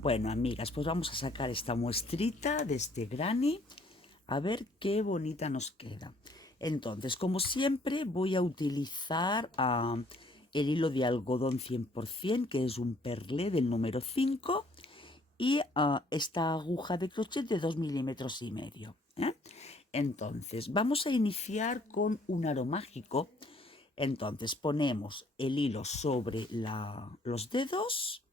Bueno, amigas, pues vamos a sacar esta muestrita de este granny a ver qué bonita nos queda. Entonces, como siempre, voy a utilizar el hilo de algodón 100%, que es un perlé del número 5, y esta aguja de crochet de 2,5 mm. Entonces, vamos a iniciar con un aro mágico. Entonces, ponemos el hilo sobre los dedos,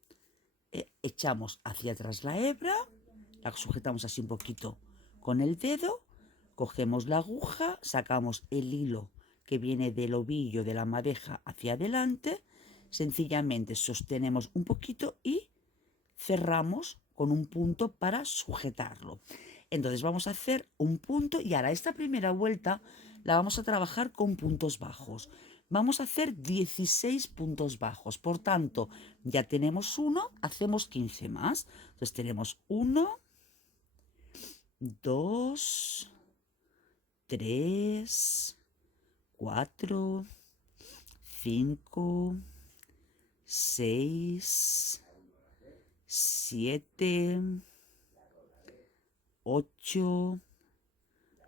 echamos hacia atrás la hebra, la sujetamos así un poquito con el dedo, cogemos la aguja, sacamos el hilo que viene del ovillo de la madeja hacia adelante, sencillamente sostenemos un poquito y cerramos con un punto para sujetarlo. Entonces vamos a hacer un punto y ahora esta primera vuelta la vamos a trabajar con puntos bajos. Vamos a hacer 16 puntos bajos, por tanto ya tenemos uno, hacemos 15 más. Entonces tenemos 1, 2, 3, 4, 5, 6, 7, 8,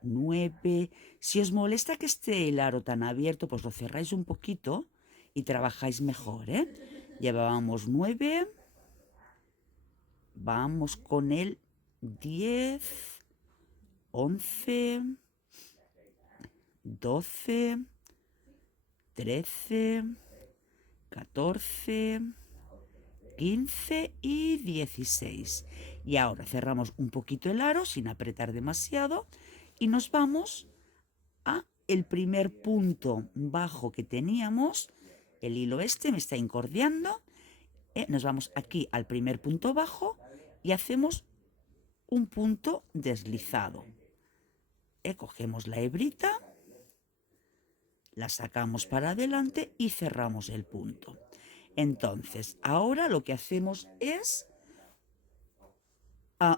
9. Si os molesta que esté el aro tan abierto, pues lo cerráis un poquito y trabajáis mejor, ¿eh? Llevábamos 9, vamos con el 10, 11, 12, 13, 14, 15 y 16. Y ahora cerramos un poquito el aro sin apretar demasiado y nos vamos a el primer punto bajo que teníamos. El hilo este me está incordiando. Nos vamos aquí al primer punto bajo y hacemos un punto deslizado. Cogemos la hebrita, la sacamos para adelante y cerramos el punto. Entonces, ahora lo que hacemos es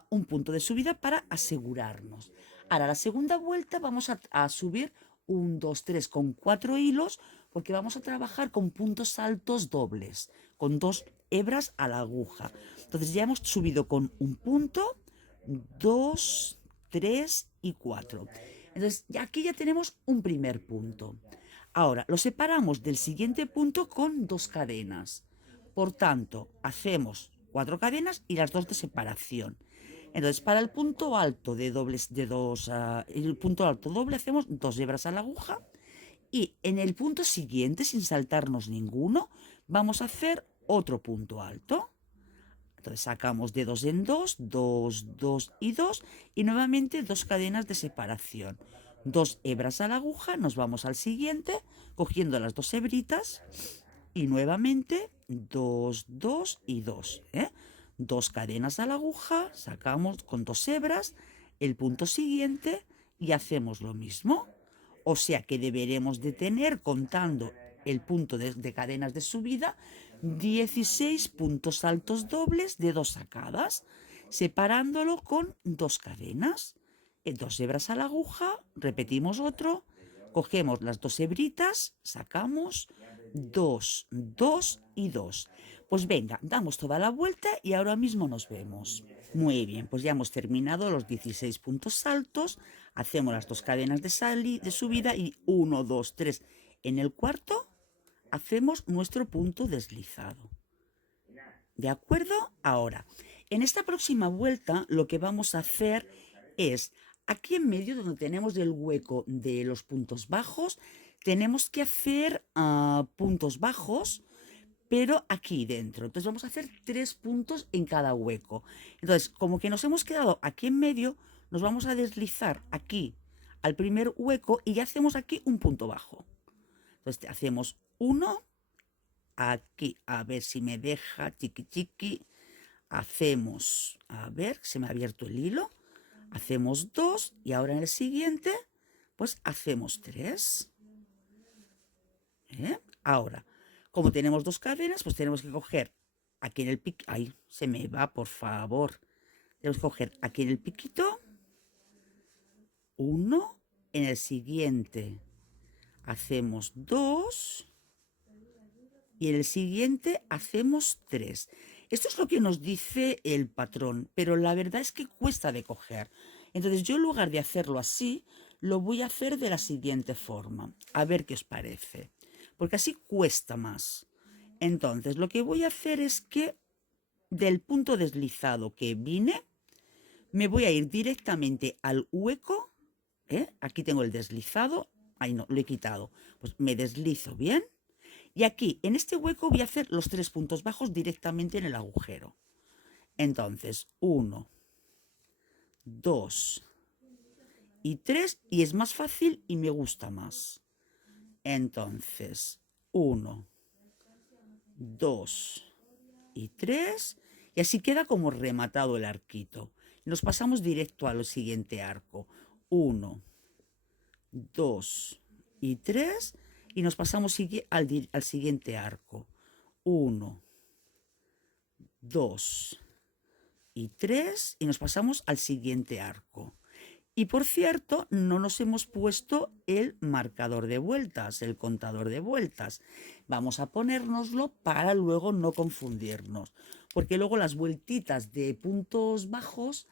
un punto de subida para asegurarnos. Ahora, la segunda vuelta vamos a subir 1, 2, 3 con 4 hilos, porque vamos a trabajar con puntos altos dobles, con 2 hebras a la aguja. Entonces ya hemos subido con un punto, 2, 3 y 4. Entonces aquí ya tenemos un primer punto. Ahora lo separamos del siguiente punto con 2 cadenas. Por tanto, hacemos 4 cadenas y las 2 de separación. Entonces, para el punto alto de dobles de dos, el punto alto doble hacemos 2 hebras a la aguja y en el punto siguiente, sin saltarnos ninguno, vamos a hacer otro punto alto. Entonces sacamos de 2 en 2, 2, 2 y 2 y nuevamente 2 cadenas de separación. 2 hebras a la aguja, nos vamos al siguiente, cogiendo las 2 hebritas y nuevamente 2, 2 y 2. 2 cadenas a la aguja, sacamos con 2 hebras el punto siguiente y hacemos lo mismo. O sea que deberemos de tener, contando el punto de cadenas de subida, 16 puntos altos dobles de 2 sacadas, separándolo con 2 cadenas. 2 hebras a la aguja, repetimos otro, cogemos las 2 hebritas, sacamos 2, 2 y 2. Pues venga, damos toda la vuelta y ahora mismo nos vemos. Muy bien, pues ya hemos terminado los 16 puntos altos, hacemos las 2 cadenas de subida y 1, 2, 3. En el cuarto hacemos nuestro punto deslizado. ¿De acuerdo? Ahora, en esta próxima vuelta lo que vamos a hacer es, aquí en medio donde tenemos el hueco de los puntos bajos, tenemos que hacer puntos bajos, pero aquí dentro. Entonces vamos a hacer 3 puntos en cada hueco. Entonces, como que nos hemos quedado aquí en medio, nos vamos a deslizar aquí al primer hueco y ya hacemos aquí un punto bajo. Entonces hacemos uno, aquí, a ver si me deja, chiqui chiqui. Hacemos, a ver, se me ha abierto el hilo. Hacemos 2 y ahora en el siguiente, pues hacemos 3. Ahora, como tenemos 2 cadenas, pues tenemos que coger aquí en el piquito. Ay, se me va, por favor. Tenemos que coger aquí en el piquito 1, en el siguiente hacemos 2 y en el siguiente hacemos 3. Esto es lo que nos dice el patrón, pero la verdad es que cuesta de coger. Entonces yo en lugar de hacerlo así, lo voy a hacer de la siguiente forma. A ver qué os parece. Porque así cuesta más. Entonces lo que voy a hacer es que del punto deslizado que vine, me voy a ir directamente al hueco. Aquí tengo el deslizado. Ahí no, lo he quitado. Pues me deslizo bien. Y aquí, en este hueco, voy a hacer los 3 puntos bajos directamente en el agujero. Entonces, 1, 2 y 3. Y es más fácil y me gusta más. Entonces, 1, 2 y 3. Y así queda como rematado el arquito. Nos pasamos directo al siguiente arco. 1, 2 y 3. Y nos pasamos al siguiente arco. 1, 2 y 3. Y nos pasamos al siguiente arco. Y por cierto, no nos hemos puesto el marcador de vueltas, el contador de vueltas. Vamos a ponérnoslo para luego no confundirnos. Porque luego las vueltitas de puntos bajos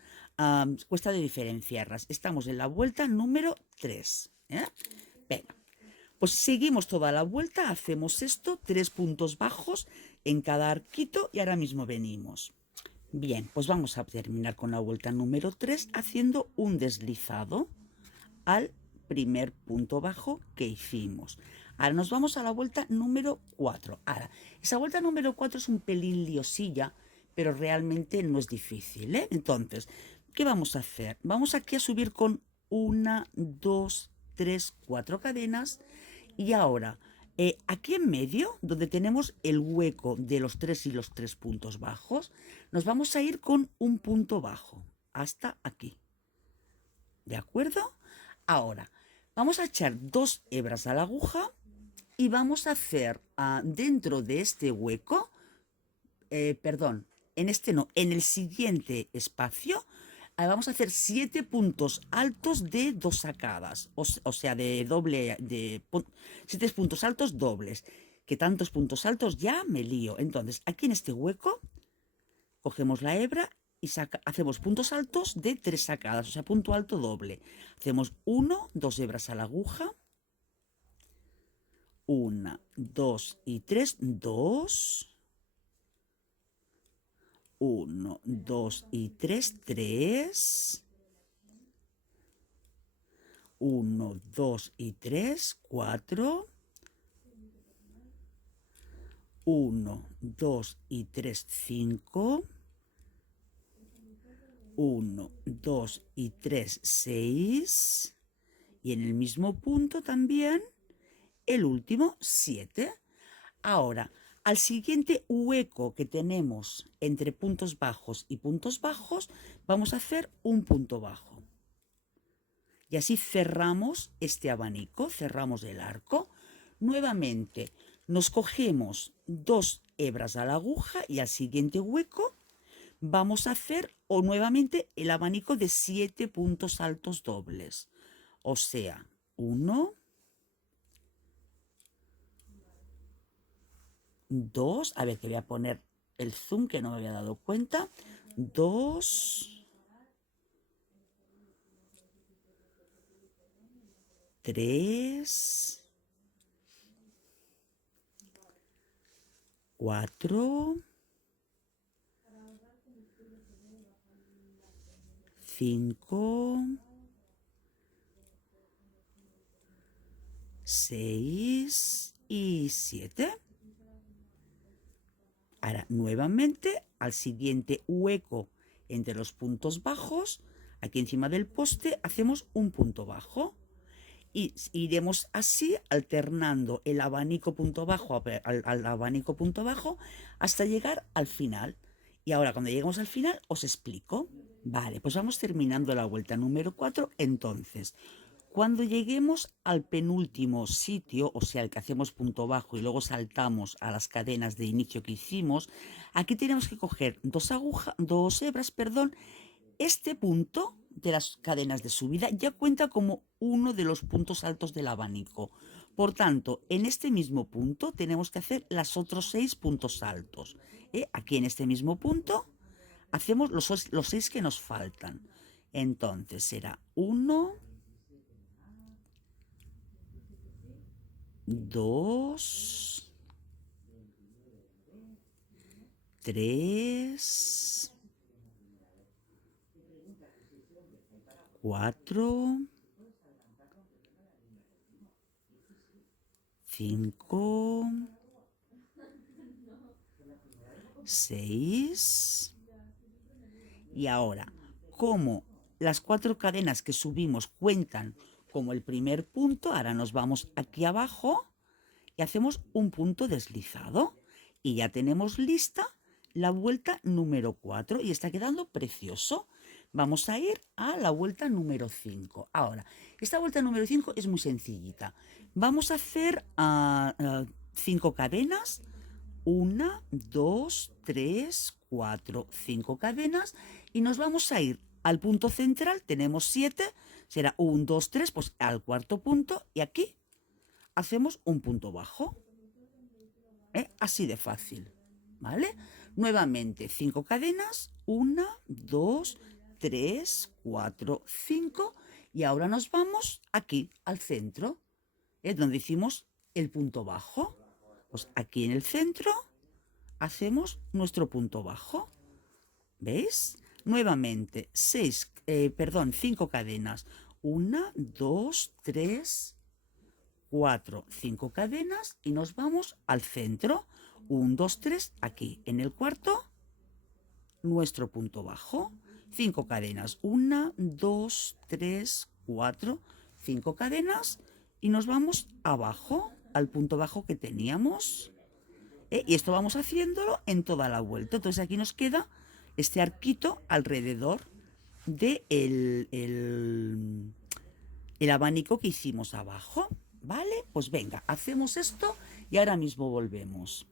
cuesta de diferenciarlas. Estamos en la vuelta número 3. Venga, pues seguimos toda la vuelta, hacemos esto, 3 puntos bajos en cada arquito y ahora mismo venimos. Bien, pues vamos a terminar con la vuelta número 3 haciendo un deslizado al primer punto bajo que hicimos. Ahora nos vamos a la vuelta número 4. Ahora, esa vuelta número 4 es un pelín liosilla, pero realmente no es difícil, ¿eh? Entonces, ¿qué vamos a hacer? Vamos aquí a subir con 1, 2, 3, 4 cadenas y ahora aquí en medio, donde tenemos el hueco de los 3 y los 3 puntos bajos, nos vamos a ir con un punto bajo hasta aquí. ¿De acuerdo? Ahora, vamos a echar 2 hebras a la aguja y vamos a hacer dentro de este hueco, perdón, en este no, en el siguiente espacio, vamos a hacer 7 puntos altos de 2 sacadas, o sea, de doble, 7 puntos altos dobles, que tantos puntos altos ya me lío. Entonces, aquí en este hueco, cogemos la hebra y hacemos puntos altos de 3 sacadas, o sea, punto alto doble. Hacemos 1, 2 hebras a la aguja, 1, 2 y 3, 2, 1, 2 y 3, 3, 1, 2 y 3, 4, 1, 2 y 3, 5, 1, 2 y 3, 6, y en el mismo punto también el último 7. Ahora, al siguiente hueco que tenemos entre puntos bajos y puntos bajos, vamos a hacer un punto bajo. Y así cerramos este abanico, cerramos el arco. Nuevamente nos cogemos 2 hebras a la aguja y al siguiente hueco vamos a hacer nuevamente el abanico de 7 puntos altos dobles. O sea, 1, 2, a ver que voy a poner el zoom que no me había dado cuenta, 2, 3, 4, 5, 6 y 7. Ahora, nuevamente, al siguiente hueco entre los puntos bajos, aquí encima del poste, hacemos un punto bajo. Y iremos así alternando el abanico punto bajo al abanico punto bajo hasta llegar al final. Y ahora cuando lleguemos al final os explico. Vale, pues vamos terminando la vuelta número 4. Entonces, cuando lleguemos al penúltimo sitio, o sea, el que hacemos punto bajo y luego saltamos a las cadenas de inicio que hicimos, aquí tenemos que coger dos hebras, perdón. Este punto de las cadenas de subida ya cuenta como uno de los puntos altos del abanico, Por tanto, en este mismo punto tenemos que hacer los otros 6 puntos altos. Aquí en este mismo punto hacemos los 6 que nos faltan. Entonces será 1, 2, 3, 4, 5, 6. Y ahora, como las 4 cadenas que subimos cuentan como el primer punto, ahora nos vamos aquí abajo y hacemos un punto deslizado. Y ya tenemos lista la vuelta número 4 y está quedando precioso. Vamos a ir a la vuelta número 5. Ahora, esta vuelta número 5 es muy sencillita. Vamos a hacer 5 cadenas. 1, 2, 3, 4, 5 cadenas y nos vamos a ir al punto central. Tenemos 7, será 1, 2, 3, pues al cuarto punto y aquí hacemos un punto bajo. Así de fácil, ¿vale? Nuevamente 5 cadenas, 1, 2, 3, 4, 5 y ahora nos vamos aquí al centro, donde hicimos el punto bajo. Pues aquí en el centro hacemos nuestro punto bajo. ¿Veis? Nuevamente 5 cadenas. 1, 2, 3, 4, 5 cadenas y nos vamos al centro. 1, 2, 3, aquí en el cuarto, nuestro punto bajo. 5 cadenas. 1, 2, 3, 4, 5 cadenas y nos vamos abajo al punto bajo que teníamos. Y esto vamos haciéndolo en toda la vuelta. Entonces aquí nos queda este arquito alrededor del el abanico que hicimos abajo. ¿Vale? Pues venga, hacemos esto y ahora mismo volvemos.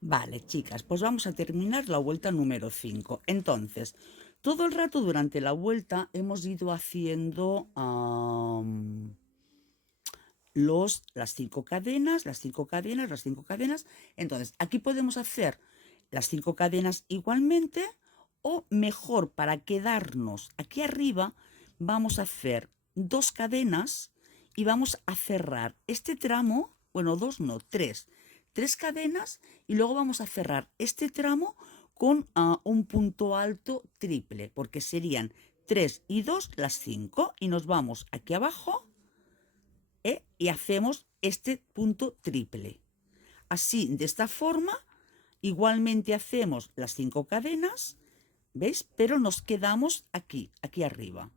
Vale, chicas, pues vamos a terminar la vuelta número 5. Entonces, todo el rato durante la vuelta hemos ido haciendo las 5 cadenas, las 5 cadenas, las 5 cadenas. Entonces, aquí podemos hacer las 5 cadenas igualmente o mejor, para quedarnos aquí arriba, vamos a hacer 2 cadenas y vamos a cerrar este tramo, bueno, 2 no, 3 cadenas y luego vamos a cerrar este tramo con un punto alto triple, porque serían 3 y 2 las 5 y nos vamos aquí abajo y hacemos este punto triple. Así, de esta forma, igualmente hacemos las 5 cadenas, ¿veis? Pero nos quedamos aquí arriba.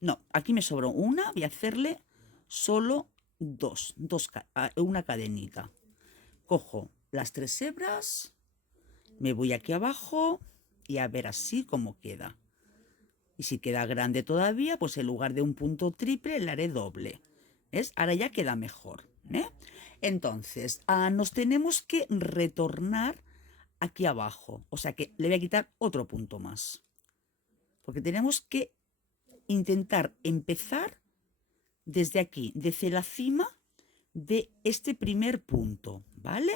No, aquí me sobró una, voy a hacerle solo una cadenita. Cojo las 3 hebras, me voy aquí abajo y a ver así cómo queda. Y si queda grande todavía, pues en lugar de un punto triple le haré doble. ¿Ves? Ahora ya queda mejor. Entonces, nos tenemos que retornar aquí abajo. O sea que le voy a quitar otro punto más. Porque tenemos que intentar empezar desde aquí, desde la cima de este primer punto, ¿vale?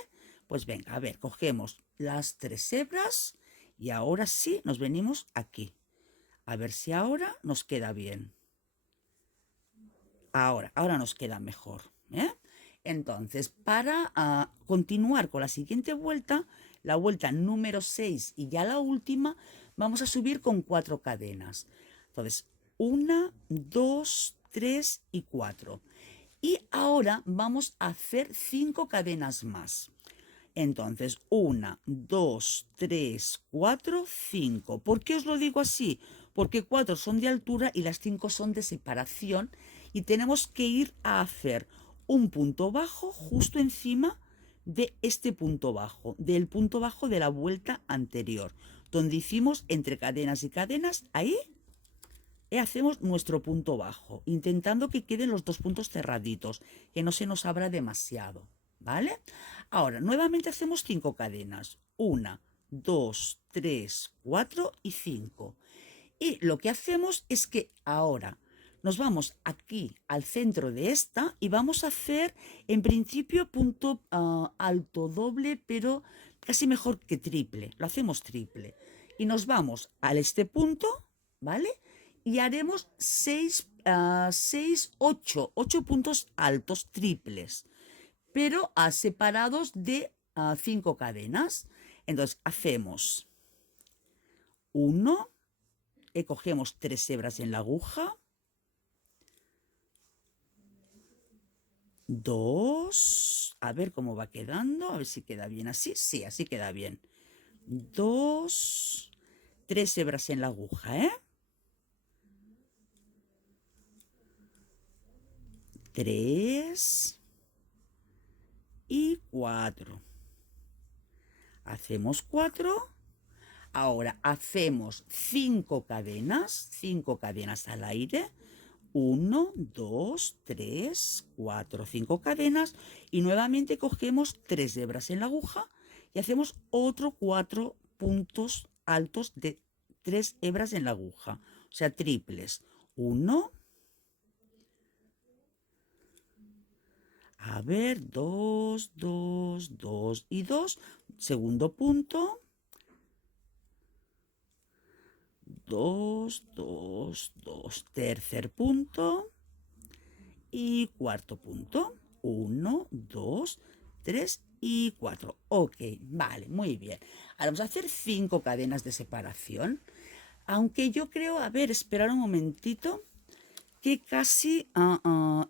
Pues venga, a ver, cogemos las 3 hebras y ahora sí nos venimos aquí. A ver si ahora nos queda bien. Ahora nos queda mejor. Entonces, para continuar con la siguiente vuelta, la vuelta número 6 y ya la última, vamos a subir con 4 cadenas. Entonces, 1, 2, 3 y 4. Y ahora vamos a hacer 5 cadenas más. Entonces, 1, 2, 3, 4, 5. ¿Por qué os lo digo así? Porque 4 son de altura y las 5 son de separación y tenemos que ir a hacer un punto bajo justo encima de este punto bajo, del punto bajo de la vuelta anterior, donde hicimos entre cadenas y cadenas, ahí hacemos nuestro punto bajo, intentando que queden los 2 puntos cerraditos, que no se nos abra demasiado, ¿vale? Ahora, nuevamente hacemos 5 cadenas, 1, 2, 3, 4 y 5. Y lo que hacemos es que ahora nos vamos aquí al centro de esta y vamos a hacer en principio punto alto doble, pero casi mejor que triple, lo hacemos triple. Y nos vamos a este punto, ¿vale? Y haremos 8 puntos altos triples, pero separados de 5 cadenas. Entonces hacemos 1, cogemos 3 hebras en la aguja, 2, a ver cómo va quedando, a ver si queda bien así, sí, así queda bien. 2, 3 hebras en la aguja, 3 y 4. Hacemos 4. Ahora hacemos 5 cadenas al aire. 1, 2, 3, 4, 5 cadenas. Y nuevamente cogemos 3 hebras en la aguja y hacemos otro 4 puntos altos de 3 hebras en la aguja. O sea, triples. 1, a ver, 2, 2, 2 y 2. Segundo punto. 2, 2, 2. Tercer punto. Y cuarto punto. 1, 2, 3 y 4. Ok, vale, muy bien. Ahora vamos a hacer 5 cadenas de separación. Aunque yo creo, a ver, esperar un momentito, que casi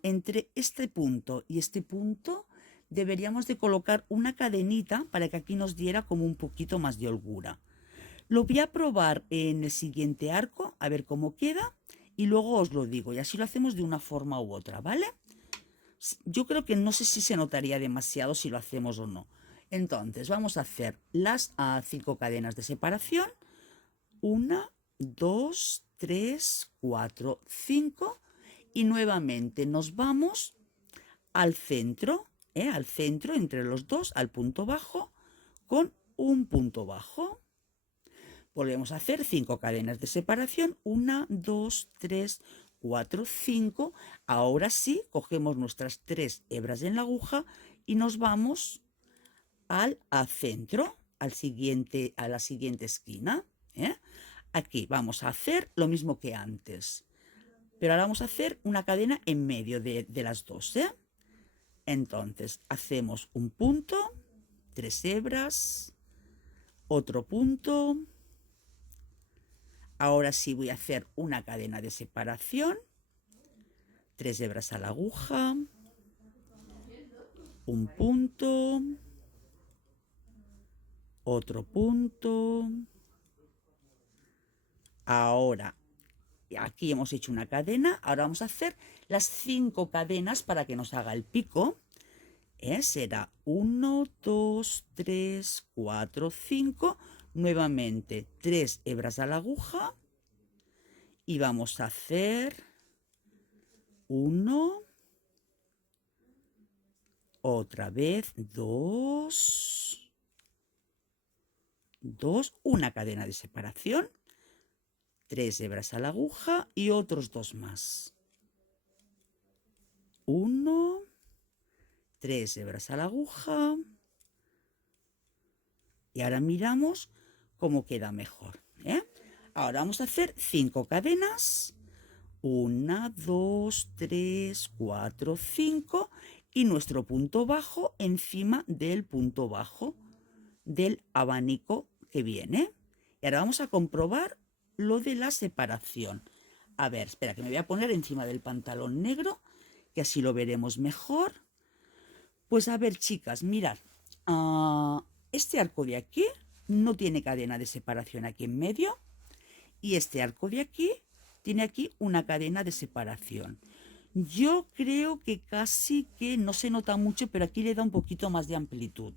entre este punto y este punto deberíamos de colocar una cadenita para que aquí nos diera como un poquito más de holgura. Lo voy a probar en el siguiente arco, a ver cómo queda, y luego os lo digo, y así lo hacemos de una forma u otra, ¿vale? Yo creo que no sé si se notaría demasiado si lo hacemos o no. Entonces, vamos a hacer las 5 cadenas de separación. 1, 2, 3, 4, 5. Y nuevamente nos vamos al centro, entre los dos, al punto bajo, con un punto bajo. Volvemos a hacer 5 cadenas de separación. 1, 2, 3, 4, 5. Ahora sí, cogemos nuestras 3 hebras en la aguja y nos vamos al centro, a la siguiente esquina. Aquí vamos a hacer lo mismo que antes, pero ahora vamos a hacer una cadena en medio de las dos. Entonces hacemos un punto, 3 hebras, otro punto. Ahora sí voy a hacer una cadena de separación, 3 hebras a la aguja, un punto, otro punto. Ahora, aquí hemos hecho una cadena, ahora vamos a hacer las 5 cadenas para que nos haga el pico. Será 1, 2, 3, 4, 5. Nuevamente 3 hebras a la aguja y vamos a hacer 1, otra vez 2, 2, una cadena de separación, 3 hebras a la aguja y otros 2 más. 1, 3 hebras a la aguja y ahora miramos cómo queda mejor. Ahora vamos a hacer 5 cadenas. 1, 2, 3, 4, 5 y nuestro punto bajo encima del punto bajo del abanico que viene. Y ahora vamos a comprobar lo de la separación. A ver, espera, que me voy a poner encima del pantalón negro, que así lo veremos mejor. Pues a ver, chicas, mirad, este arco de aquí no tiene cadena de separación aquí en medio y este arco de aquí tiene aquí una cadena de separación. Yo creo que casi que no se nota mucho, pero aquí le da un poquito más de amplitud.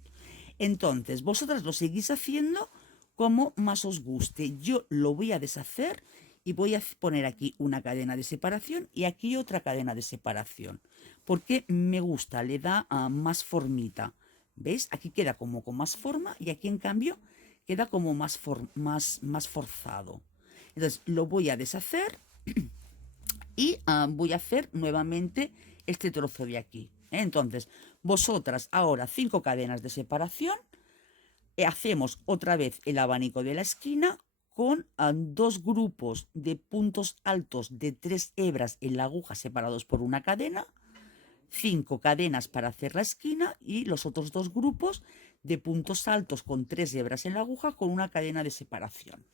Entonces, vosotras lo seguís haciendo como más os guste. Yo lo voy a deshacer y voy a poner aquí una cadena de separación y aquí otra cadena de separación. Porque me gusta, le da más formita. ¿Veis? Aquí queda como con más forma y aquí en cambio queda como más forzado. Entonces lo voy a deshacer Y voy a hacer nuevamente este trozo de aquí. Entonces, vosotras ahora 5 cadenas de separación. Hacemos otra vez el abanico de la esquina con 2 grupos de puntos altos de 3 hebras en la aguja separados por una cadena, 5 cadenas para hacer la esquina y los otros 2 grupos de puntos altos con 3 hebras en la aguja con una cadena de separación.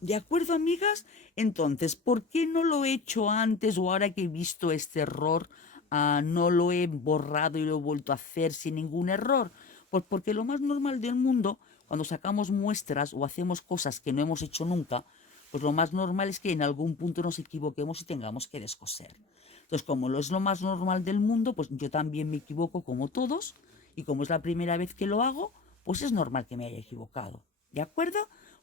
¿De acuerdo, amigas? Entonces, ¿por qué no lo he hecho antes o ahora que he visto este error, no lo he borrado y lo he vuelto a hacer sin ningún error? Pues porque lo más normal del mundo, cuando sacamos muestras o hacemos cosas que no hemos hecho nunca, pues lo más normal es que en algún punto nos equivoquemos y tengamos que descoser. Entonces, como lo es lo más normal del mundo, pues yo también me equivoco como todos, y como es la primera vez que lo hago, pues es normal que me haya equivocado. ¿De acuerdo?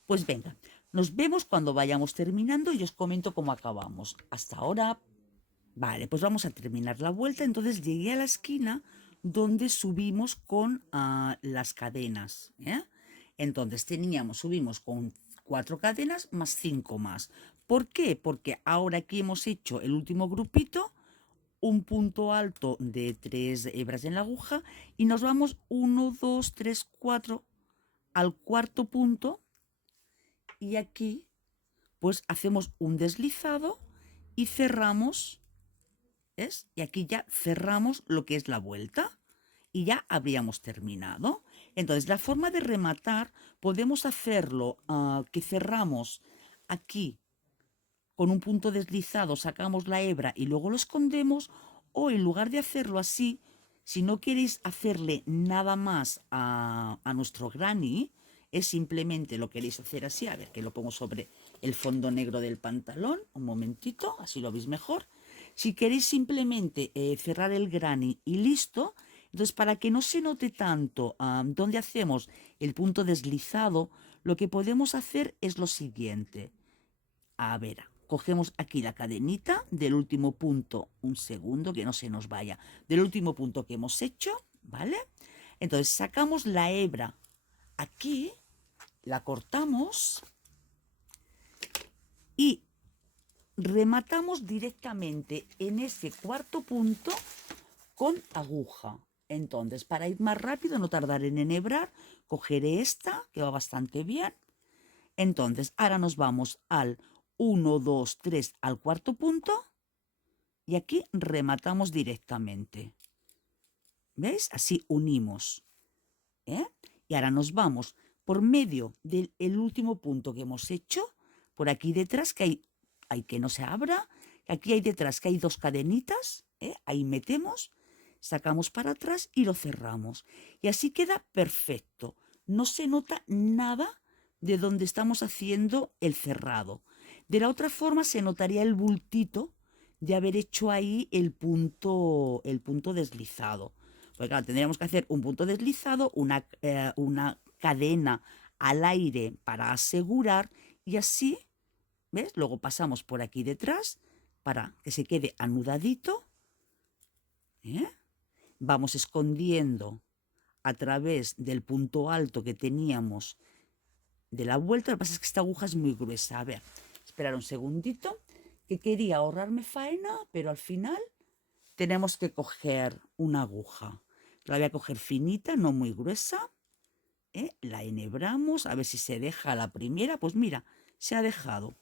Pues venga, nos vemos cuando vayamos terminando y os comento cómo acabamos. Hasta ahora. Vale, pues vamos a terminar la vuelta. Entonces llegué a la esquina donde subimos con las cadenas. Entonces subimos con 4 cadenas más 5 más. ¿Por qué? Porque ahora aquí hemos hecho el último grupito, un punto alto de 3 hebras en la aguja y nos vamos 1, 2, 3, 4 al cuarto punto y aquí pues hacemos un deslizado y cerramos, ¿ves? Y aquí ya cerramos lo que es la vuelta y ya habríamos terminado. Entonces la forma de rematar podemos hacerlo que cerramos aquí con un punto deslizado, sacamos la hebra y luego lo escondemos, o en lugar de hacerlo así, si no queréis hacerle nada más a nuestro granny, es simplemente lo queréis hacer así. A ver, que lo pongo sobre el fondo negro del pantalón, un momentito, así lo veis mejor. Si queréis simplemente cerrar el granny y listo, entonces para que no se note tanto donde hacemos el punto deslizado, lo que podemos hacer es lo siguiente. A ver, cogemos aquí la cadenita del último punto, un segundo que no se nos vaya, del último punto que hemos hecho, ¿vale? Entonces sacamos la hebra aquí, la cortamos y rematamos directamente en ese cuarto punto con aguja. Entonces, para ir más rápido, no tardar en enhebrar, cogeré esta, que va bastante bien. Entonces, ahora nos vamos al 1, 2, 3 al cuarto punto y aquí rematamos directamente. ¿Veis? Así unimos. Y ahora nos vamos por medio del último punto que hemos hecho, por aquí detrás, que hay que no se abra, aquí hay detrás que hay 2 cadenitas, ahí metemos, sacamos para atrás y lo cerramos. Y así queda perfecto. No se nota nada de donde estamos haciendo el cerrado. De la otra forma se notaría el bultito de haber hecho ahí el punto deslizado. Porque claro, tendríamos que hacer un punto deslizado, una cadena al aire para asegurar y así, ¿ves? Luego pasamos por aquí detrás para que se quede anudadito. Vamos escondiendo a través del punto alto que teníamos de la vuelta. Lo que pasa es que esta aguja es muy gruesa. A ver, esperar un segundito, que quería ahorrarme faena, pero al final tenemos que coger una aguja. La voy a coger finita, no muy gruesa. La enhebramos, a ver si se deja la primera. Pues mira, se ha dejado.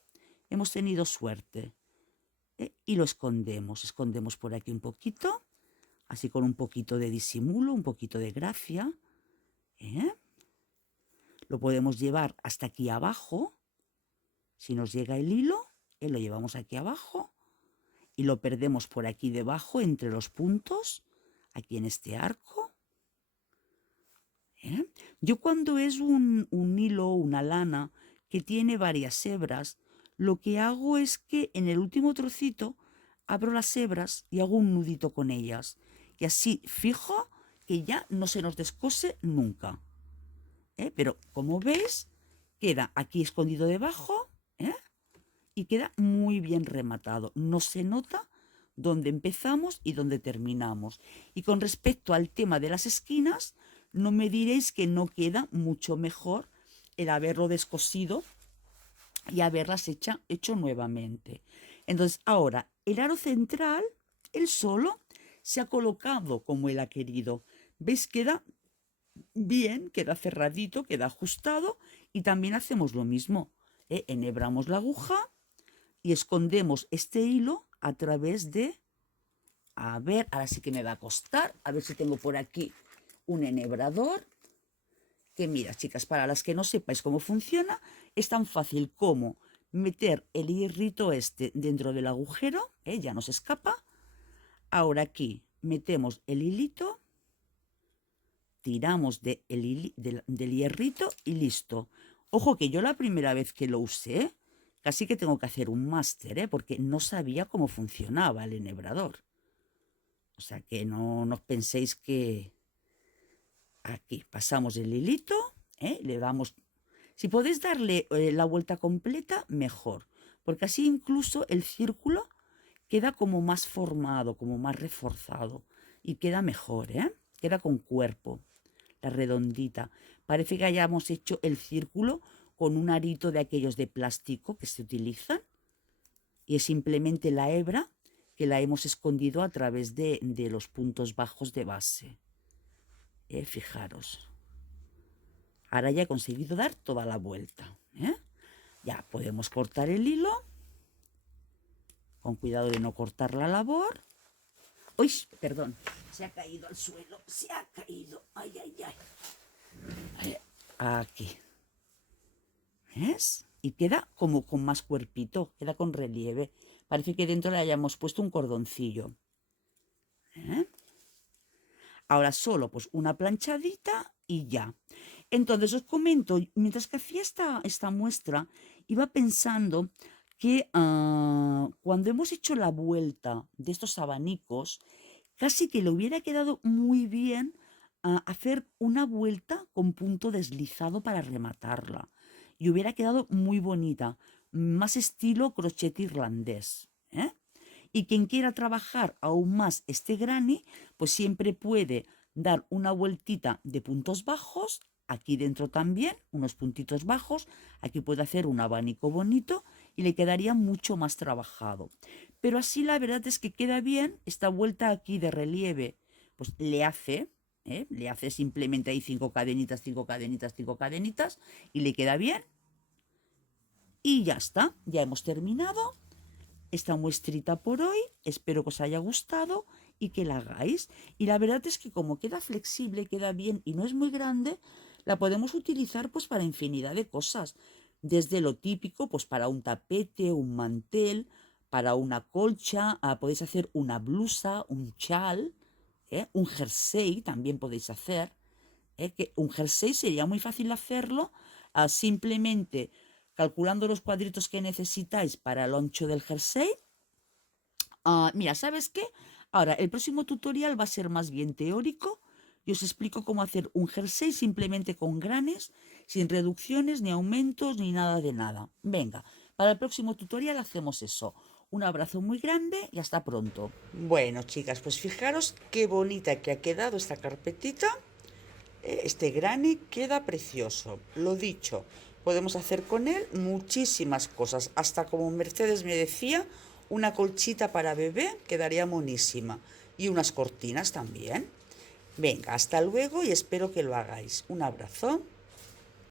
Hemos tenido suerte. Y lo escondemos. Escondemos por aquí un poquito, así con un poquito de disimulo, un poquito de gracia. Lo podemos llevar hasta aquí abajo. Si nos llega el hilo, lo llevamos aquí abajo y lo perdemos por aquí debajo entre los puntos, aquí en este arco. Yo cuando es un hilo, una lana que tiene varias hebras, lo que hago es que en el último trocito abro las hebras y hago un nudito con ellas. Y así fijo que ya no se nos descose nunca. Pero como veis, queda aquí escondido debajo y queda muy bien rematado. No se nota dónde empezamos y dónde terminamos. Y con respecto al tema de las esquinas, no me diréis que no queda mucho mejor el haberlo descosido y haberlas hecho nuevamente. Entonces, ahora, el aro central, él solo, se ha colocado como él ha querido. ¿Veis? Queda bien, queda cerradito, queda ajustado y también hacemos lo mismo. Enhebramos la aguja y escondemos este hilo a través de... A ver, ahora sí que me va a costar. A ver si tengo por aquí un enhebrador. Que mira, chicas, para las que no sepáis cómo funciona, es tan fácil como meter el hierrito este dentro del agujero, ya no se escapa. Ahora aquí metemos el hilito, tiramos del hierrito y listo. Ojo que yo la primera vez que lo usé, casi que tengo que hacer un máster, porque no sabía cómo funcionaba el enhebrador. O sea que no os penséis que... Aquí pasamos el hilito, le damos... Si podéis darle la vuelta completa, mejor, porque así incluso el círculo queda como más formado, como más reforzado y queda mejor, queda con cuerpo, la redondita. Parece que hayamos hecho el círculo con un arito de aquellos de plástico que se utilizan y es simplemente la hebra que la hemos escondido a través de los puntos bajos de base. Fijaros. Ahora ya he conseguido dar toda la vuelta. Ya podemos cortar el hilo. Con cuidado de no cortar la labor. ¡Uy! Perdón. Se ha caído al suelo. Se ha caído. ¡Ay, ay, ay! Aquí. ¿Ves? Y queda como con más cuerpito. Queda con relieve. Parece que dentro le hayamos puesto un cordoncillo. Ahora solo pues una planchadita y ya. Entonces os comento, mientras que hacía esta muestra, iba pensando que cuando hemos hecho la vuelta de estos abanicos, casi que le hubiera quedado muy bien hacer una vuelta con punto deslizado para rematarla. Y hubiera quedado muy bonita, más estilo crochet irlandés. Y quien quiera trabajar aún más este granny, pues siempre puede dar una vueltita de puntos bajos, aquí dentro también, unos puntitos bajos, aquí puede hacer un abanico bonito y le quedaría mucho más trabajado. Pero así la verdad es que queda bien, esta vuelta aquí de relieve, pues le hace simplemente ahí 5 cadenitas, 5 cadenitas, 5 cadenitas y le queda bien. Y ya está, ya hemos terminado esta muestrita por hoy. Espero que os haya gustado y que la hagáis. Y la verdad es que como queda flexible, queda bien y no es muy grande, la podemos utilizar pues para infinidad de cosas. Desde lo típico, pues para un tapete, un mantel, para una colcha, podéis hacer una blusa, un chal, un jersey también podéis hacer. Que un jersey sería muy fácil hacerlo simplemente calculando los cuadritos que necesitáis para el ancho del jersey. Mira, ¿sabes qué? Ahora, el próximo tutorial va a ser más bien teórico y os explico cómo hacer un jersey simplemente con granes, sin reducciones, ni aumentos, ni nada de nada. Venga, para el próximo tutorial hacemos eso. Un abrazo muy grande y hasta pronto. Bueno, chicas, pues fijaros qué bonita que ha quedado esta carpetita. Este granny queda precioso. Lo dicho, podemos hacer con él muchísimas cosas. Hasta como Mercedes me decía, una colchita para bebé quedaría monísima. Y unas cortinas también. Venga, hasta luego y espero que lo hagáis. Un abrazo.